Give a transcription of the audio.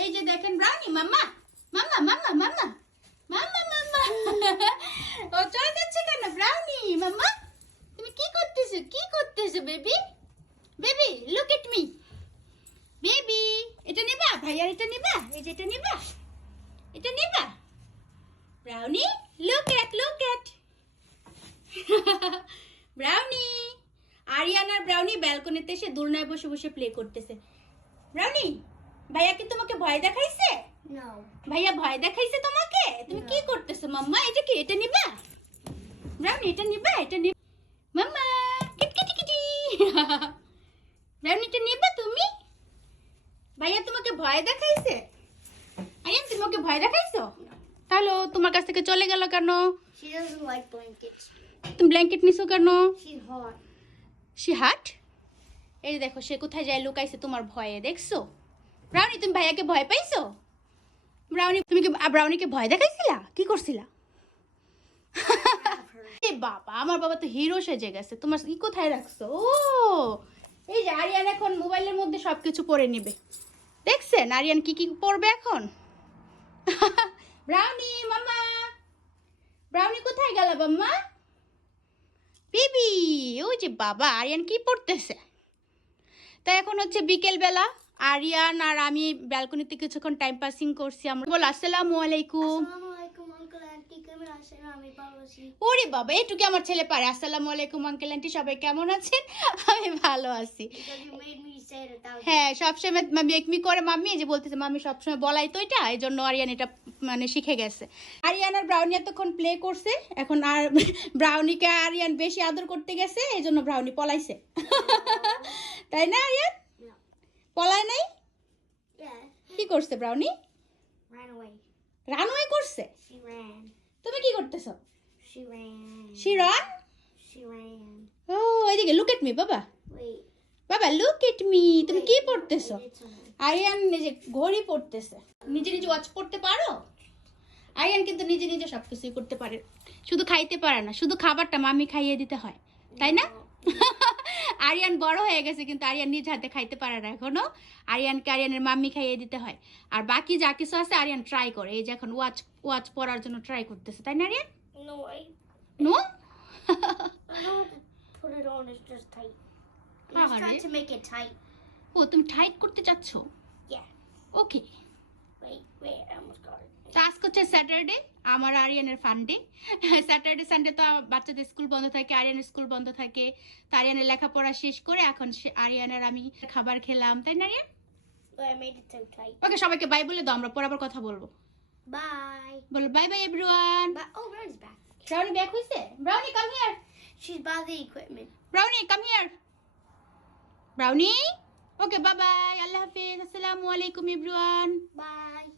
এই যে দেখেন ব্রাউনি মাম্মা মাম্মা মাম্মা মাম্মা মাম্মা মাম্মা। ও চলে যাচ্ছে কেন ব্রাউনি মাম্মা? তুমি কি করতেছো? কি করতেছো, baby? Baby look at me baby, এটা নেবা? ভাইয়ার এটা নেবা? এই যে এটা নেবা? এটা নেবা? Brownie look at look at brownie, আরিয়ানার brownie ব্যালকনিতে এসে দোলনায় বসে বসে প্লে করতেছে। ব্রাউনি ভাইয়া কি তোমাকে ভয় দেখাইছে. ভাইয়া ভয় দেখাইছে তোমাকে? তুমি কি করতেছো মাম্মা? এটা কি এটা নিবা? ব্রাউনি এটা নিবা এটা নিবা। মাম্মা কিটকিটি কিটি ব্রাউনি এটা নিবা তুমি? ভাইয়া তোমাকে ভয় দেখাইছে? আরিয়ান তুমি ওকে ভয় দেখাইছো? তাহলে তোমার কাছ থেকে চলে গেল কেন. তুমি ব্ল্যাঙ্কেট নিছো কেন? সে হাট এই দেখো সে কোথায় যায় লুকাইছে তোমার ভয়ে দেখছ? ব্রাউনি, তুমি ভাইয়াকে ভয় পাইছো? ব্রাউনি, তুমি কি ব্রাউনিকে ভয় দেখাইছিলা? কি করছিলা? এ বাবা, আমার বাবা তো হিরো সেজে গেছে। তোমার ই কোথায় রাখছো? ও, এই যে আরিয়ান এখন মোবাইলের মধ্যে সব কিছু পড়ে নেবে। দেখছেন আরিয়ান কি কি পড়বে এখন? ব্রাউনি মামা ব্রাউনি কোথায় গেল বাম্মা বেবি ওই যে বাবা, আরিয়ান কি পড়তেছে? তা এখন হচ্ছে বিকেল বেলা আরিয়ান আর আমি ব্যালকনিতে কিছুক্ষণ টাইম পাসিং করছি। আমরা বল আসসালামু আলাইকুম। ওরে বাবা এটুকু আমার ছেলে পারে। আসসালামু আলাইকুম আঙ্কেল আন্টি সবাই কেমন আছেন? আমি ভালো আছি। হ্যাঁ সবসময় মেকমি করে মাম্মি যে বলতেছে মাম্মি সবসময় বলাই তো এটা? এই জন্য আরিয়ান এটা মানে শিখে গেছে। আরিয়ান আর ব্রাউনি এতক্ষণ প্লে করছে। এখন আর ব্রাউনিকে আরিয়ান বেশি আদর করতে গেছে এই জন্য ব্রাউনি পলাইছে। তাই না আরিয়ান. পলায় নাই? কি করছে ব্রাউনি? রানওয়ে করছে? তুমি কি করতেছ? শিরন ও এদিকে লুক এট মি বাবা। বাবা লুক এট মি তুমি কি পড়তেছো? আরিয়ান নিজে ঘড়ি পড়তেছে। নিজে নিজে ওয়াচ পড়তে পারো? আরিয়ান কিন্তু নিজে নিজে সব কিছুই করতে পারে। শুধু খাইতে পারে না শুধু খাবারটা মামি খাইয়ে দিতে হয়। তাই না? আরিয়ান বড় হয়ে গেছে কিন্তু আরিয়ান নিজ হাতে খাইতে পারে না এখনও। আরিয়ানকে আরিয়ানের মাম্মি খাইয়ে দিতে হয়। আর বাকি যা কিছু আছে আরিয়ান ট্রাই করে। এই যে এখন ওয়াচ ওয়াচ পরার জন্য ট্রাই করতেছে তাই না আরিয়ান? No tight. ও তুমি টাইট করতে চাচ্ছ? ওকে আজকে হচ্ছে স্যাটারডে আমার আরিয়ানের ফান ডে স্যাটারডে সানডে তো বাচ্চাদের স্কুল বন্ধ থাকে আরিয়ানের স্কুল বন্ধ থাকে। তো আরিয়ানের লেখাপড়া শেষ করে এখন সে আরিয়ানের আমি খাবার খেলাম। তাই না আরিয়ান? ওকে সবাইকে বাই বলে দাও আমরা পরে আবার কথা বলব। বাই বলো bye bye everyone back. Brownie back হইছে? Brownie come here She's by the equipment. Brownie come here Brownie okay bye bye আল্লাহ হাফেজ। আসসালামু আলাইকুম এভরিওয়ান Bye.